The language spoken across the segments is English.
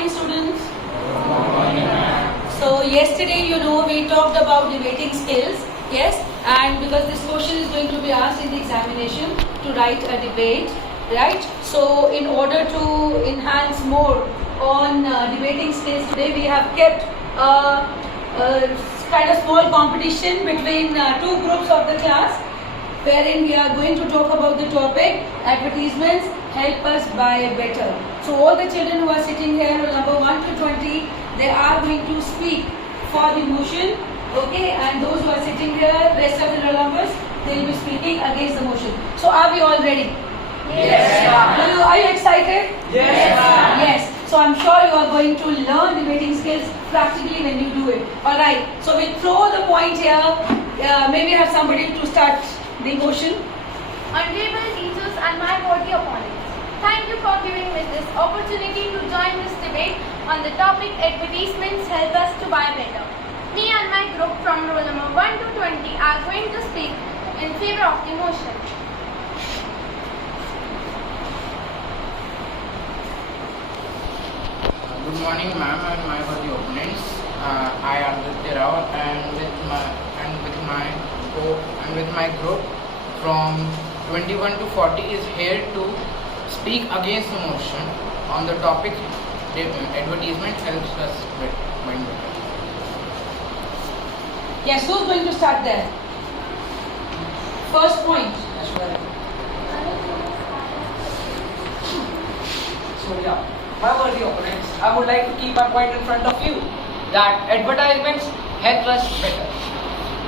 morning, students. So yesterday, we talked about debating skills, yes, and because this question is going to be asked in the examination to write a debate, right? So in order to enhance more on debating skills, today we have kept a kind of small competition between two groups of the class, wherein we are going to talk about the topic advertisements help us buy better. So all the children who are sitting here, roll number 1 to 20, they are going to speak for the motion, okay, and those who are sitting here, rest of the roll numbers, they will be speaking against the motion. So are we all ready? Yes. Are you excited? Yes. Yes. So I'm sure you are going to learn debating skills practically when you do it. Alright, so we'll throw the point here. Maybe have somebody to start the motion. Honorable teachers and my worthy opponents, thank you for giving me this opportunity to join this debate on the topic advertisements help us to buy better. Me and my group from roll number 1 to 20 are going to speak in favor of the motion. Good morning, ma'am, and my worthy opponents. I am Aditya Rao, and with my group from 21 to 40 is here to speak against the motion on the topic advertisement helps us buying better. Yes, who's going to start there? First point. So yeah, my worthy opponents, I would like to keep my point in front of you that advertisements help us better.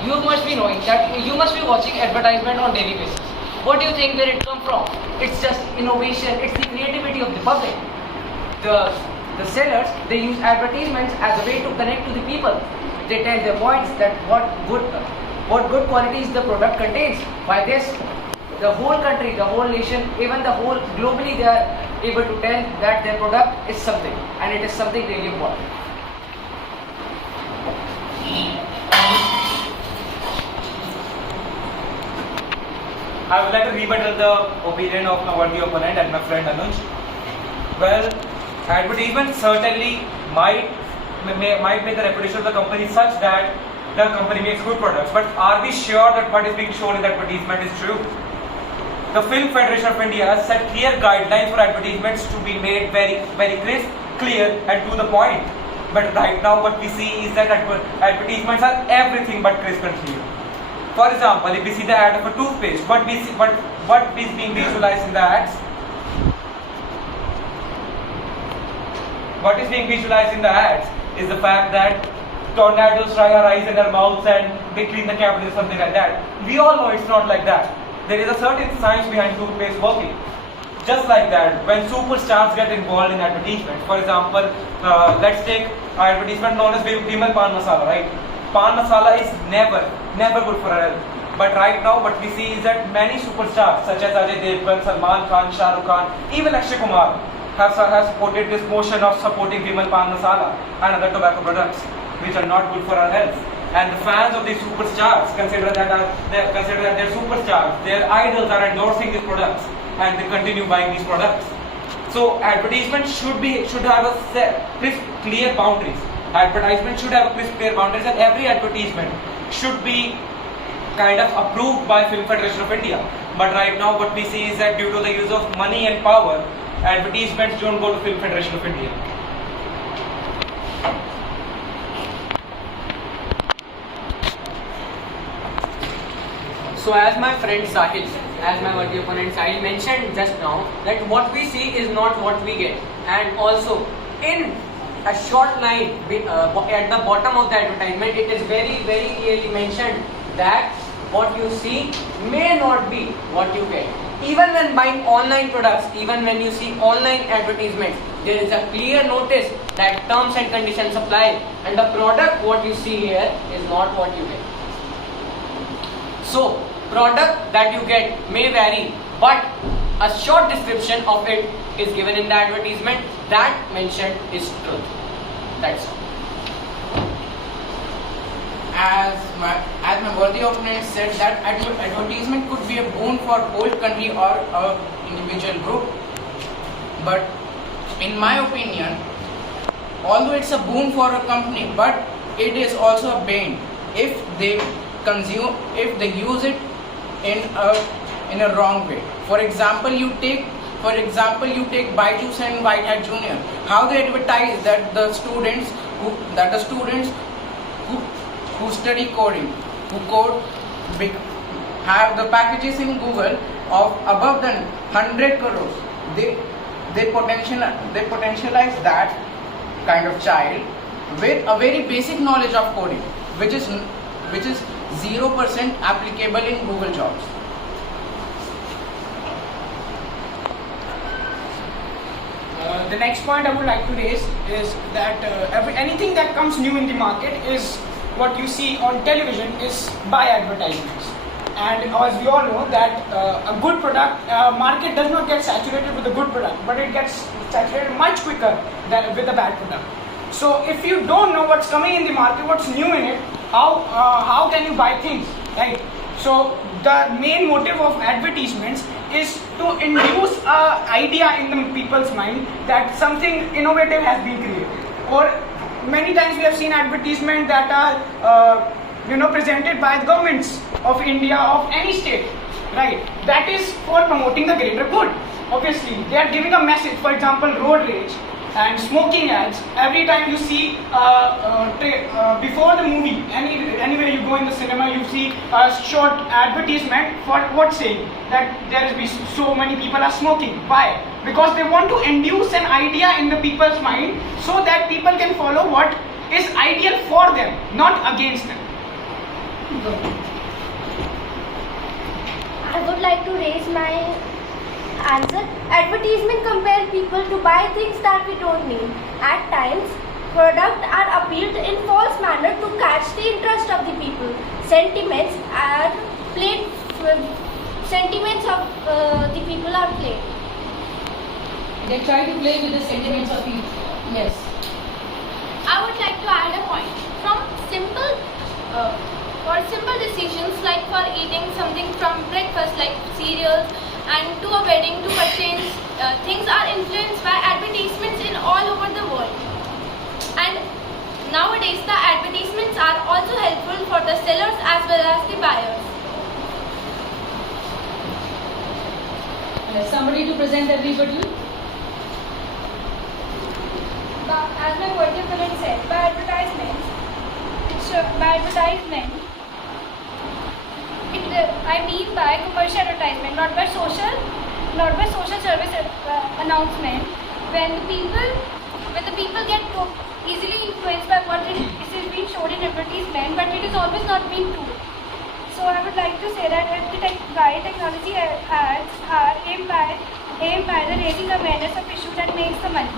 You must be knowing that you must be watching advertisement on daily basis. What do you think where it come from? It's just innovation, it's the creativity of the public. The sellers, they use advertisements as a way to connect to the people. They tell their points that what good qualities the product contains. By this, the whole country, the whole nation, even the whole globally, they are able to tell that their product is something, and it is something really important. I would like to rebuttal the opinion of my worthy opponent and my friend Anuj. Well, advertisement certainly might make the reputation of the company such that the company makes good products. But are we sure that what is being shown in the advertisement is true? The Film Federation of India has set clear guidelines for advertisements to be made very, very crisp, clear, and to the point. But right now, what we see is that advertisements are everything but crisp and clear. For example, if we see the ad of a toothpaste, what is being visualized in the ads? What is being visualized in the ads is the fact that tornadoes rise in their mouths and they clean the cavities or something like that. We all know it's not like that. There is a certain science behind toothpaste working. Just like that, when superstars get involved in advertisements, for example, let's take an advertisement known as Vimal Pan Masala, right? Pan Masala is never good for our health. But right now, what we see is that many superstars such as Ajay Devgan, Salman Khan, Shah Rukh Khan, even Akshay Kumar have supported this motion of supporting Vimal Pan Masala and other tobacco products, which are not good for our health. And the fans of these superstars consider that they're superstars, their idols are endorsing these products, and they continue buying these products. So advertisement should have a crisp, clear boundaries. Advertisement should have a crisp, clear boundaries, and every advertisement should be kind of approved by Film Federation of India. But right now, what we see is that due to the use of money and power, advertisements don't go to Film Federation of India. So as my friend Sahil, as my worthy opponent Sahil mentioned just now, that what we see is not what we get. And also, in a short line at the bottom of the advertisement, it is very, very clearly mentioned that what you see may not be what you get. Even when buying online products, even when you see online advertisements, there is a clear notice that terms and conditions apply, and the product what you see here is not what you get. So, product that you get may vary, but a short description of it is given in the advertisement. That mentioned is truth. That's all. As my worthy opponent said that advertisement could be a boon for whole country or a individual group, but in my opinion, although it's a boon for a company, but it is also a bane if they use it in a wrong way. For example, you take Byju's and Whitehead Junior. How they advertise that the students who study coding, who code big, have the packages in Google of above than 100 crores. They potentialize that kind of child with a very basic knowledge of coding, which is 0% applicable in Google jobs. The next point I would like to raise is that anything that comes new in the market is what you see on television is by advertisements. And as we all know that a good product, market does not get saturated with a good product, but it gets saturated much quicker than with a bad product. So if you don't know what's coming in the market, what's new in it, how can you buy things, right? So the main motive of advertisements is to induce an idea in the people's mind that something innovative has been created. Or many times we have seen advertisements that are presented by the governments of India, of any state, right? That is for promoting the greater good. Obviously, they are giving a message. For example, road rage and smoking ads. Every time you see before the movie, anywhere you go in the cinema, you see a short advertisement for what saying that there will be so many people are smoking. Why? Because they want to induce an idea in the people's mind so that people can follow what is ideal for them, not against them. I would like to raise my answer. Advertisement compel people to buy things that we don't need. At times, products are appealed in false manner to catch the interest of the people. Sentiments of the people are played. They try to play with the sentiments of people. Yes. I would like to add a point. From simple decisions like for eating something from breakfast like cereals and to a wedding to purchase things are influenced by advertisements in all over the world. And nowadays the advertisements are also helpful for the sellers as well as the buyers. Somebody to present everybody? As my worthy opponent said, by advertisement, I mean by commercial advertisement, not by social service announcement. When the people get easily influenced by what is being shown in advertisement, but it is always not being true. So I would like to say that technology ads are aimed by the raising awareness of issues that makes the money.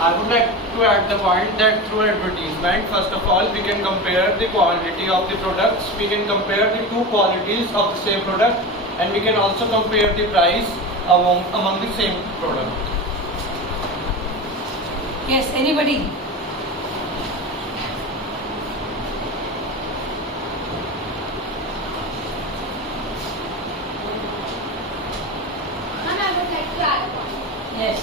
I would like to add the point that through advertisement, first of all, we can compare the quality of the products, we can compare the two qualities of the same product, and we can also compare the price among the same product. Yes, anybody? And I would like to add a point. Yes.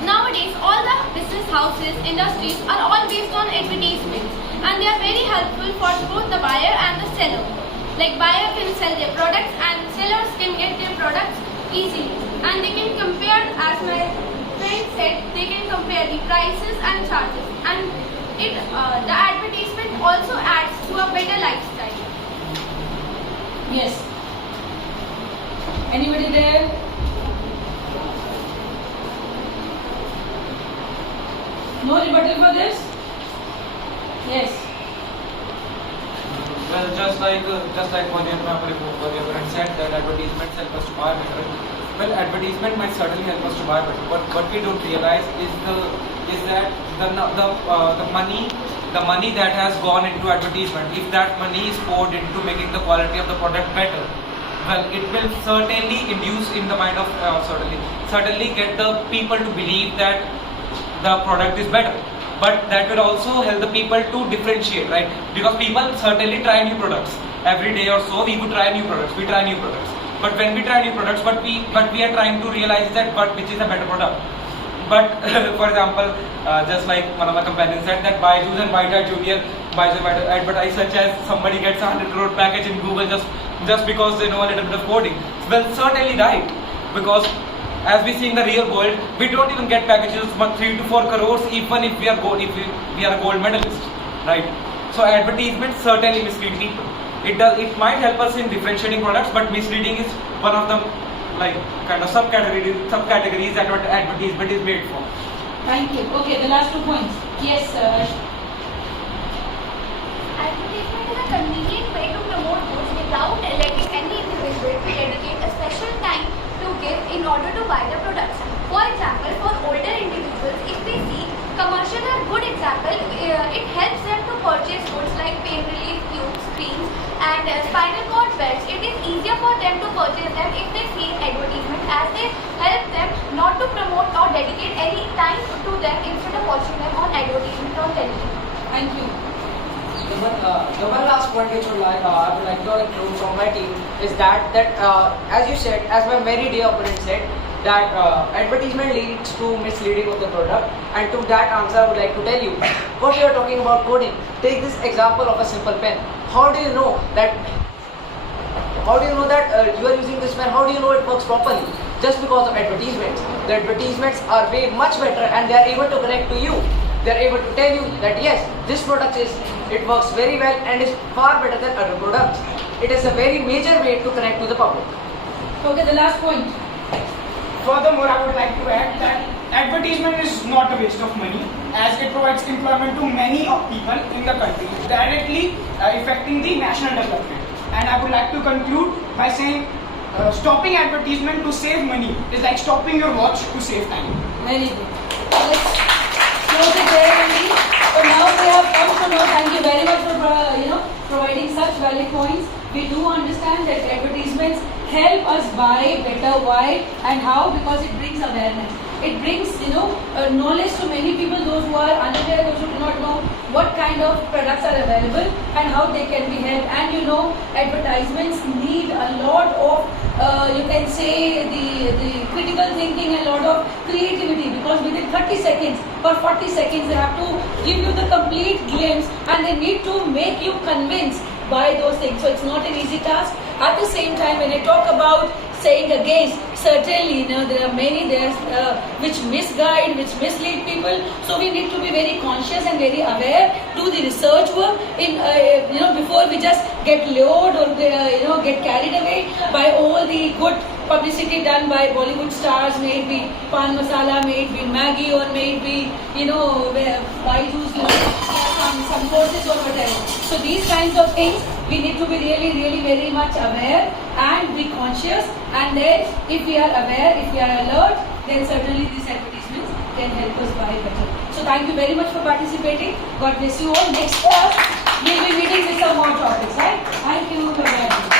Nowadays, all the business houses, industries are all based on advertisements, and they are very helpful for both the buyer and the seller. Like buyer can sell their products and sellers can get their products easily, and they can compare, as my friend said, they can compare the prices and charges, and the advertisement also adds to a better lifestyle. Yes. Anybody there? No rebuttal for this? Yes. Well, just like what your friend said, that advertisements help us to buy better. Well, advertisement might certainly help us to buy better, but what we don't realize is that the money that has gone into advertisement, if that money is poured into making the quality of the product better, well, it will certainly induce in the mind of certainly get the people to believe that the product is better. But that will also help the people to differentiate, right? Because people certainly try new products. Every day or so we would try new products. We try new products. But when we try new products, what we are trying to realize is that which is a better product. But for example, just like one of my companions said, that Byju's and White Hat Junior, Byju's and White Hat advertise such as somebody gets a 100 crore package in Google just because they know a little bit of coding. Well, certainly right, because as we see in the real world, we don't even get packages for 3 to 4 crores even if we are a gold medalist, right? So advertisements certainly mislead people. It might help us in differentiating products, but misleading is one of the kind of subcategories that what advertisement is made for. Thank you. Okay, the last 2 points. Yes, Advertisement is a convenient way to promote goods without letting any individual to dedicate a special time to give in order to buy the products. For example, for older individuals, if they see commercial are good example, it helps them to purchase goods like pain relief tubes, screens, and spinal cord belts. It is easier for them to purchase them if they see advertisement, as they help them not to promote or dedicate any time to them instead of watching them on advertisement on television. thank you. The one last point which I would like to include from my team is that as you said, as my very dear opponent said, that advertisement leads to misleading of the product, and to that answer I would like to tell you, what you are talking about coding, take this example of a simple pen. How do you know that you are using this pen? How do you know it works properly? Just because of advertisements. The advertisements are way much better, and they are able to connect to you. They are able to tell you that yes, this product it works very well and is far better than other products. It is a very major way to connect to the public. Okay, the last point. Furthermore, I would like to add that advertisement is not a waste of money, as it provides employment to many of people in the country, directly affecting the national development. And I would like to conclude by saying stopping advertisement to save money is like stopping your watch to save time. Very good. Let's close it there only. So now we have come to know. Thank you very much for providing such valid points. We do understand that advertisements help us buy better. Why and how? Because it brings awareness. It brings knowledge to many people, those who are unaware, those who do not know what kind of products are available and how they can be helped. And advertisements need a lot of you can say the critical thinking and a lot of creativity, because within 30 seconds or 40 seconds they have to give you the complete glimpse and they need to make you convinced by those things. So it's not an easy task. At the same time, when I talk about saying against, certainly there are many there which misguide, which mislead people. So we need to be very conscious and very aware. Do the research work in before we just get lured or get carried away by all the good publicity done by Bollywood stars, may it be Pan Masala, may it be Maggie, or may it be Byju's, some courses or whatever. So these kinds of things we need to be really, really very much aware and be conscious. And then if we are aware, if we are alert, then certainly these advertisements can help us buy better. So thank you very much for participating. God bless you all. Next class we'll be meeting with some more topics, right? Thank you. Bye-bye.